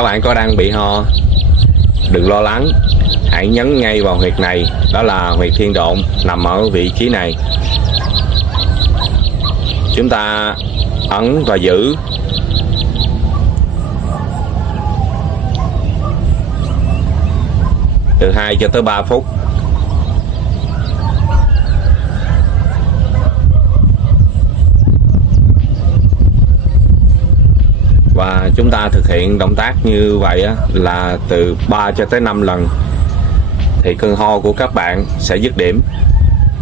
các bạn có đang bị ho, đừng lo lắng, hãy nhấn ngay vào huyệt này, đó là huyệt thiên độn nằm ở vị trí này. Chúng ta ấn và giữ từ 2 cho tới 3 phút. Và chúng ta thực hiện động tác như vậy là từ 3 cho tới 5 lần thì cơn ho của các bạn sẽ dứt điểm.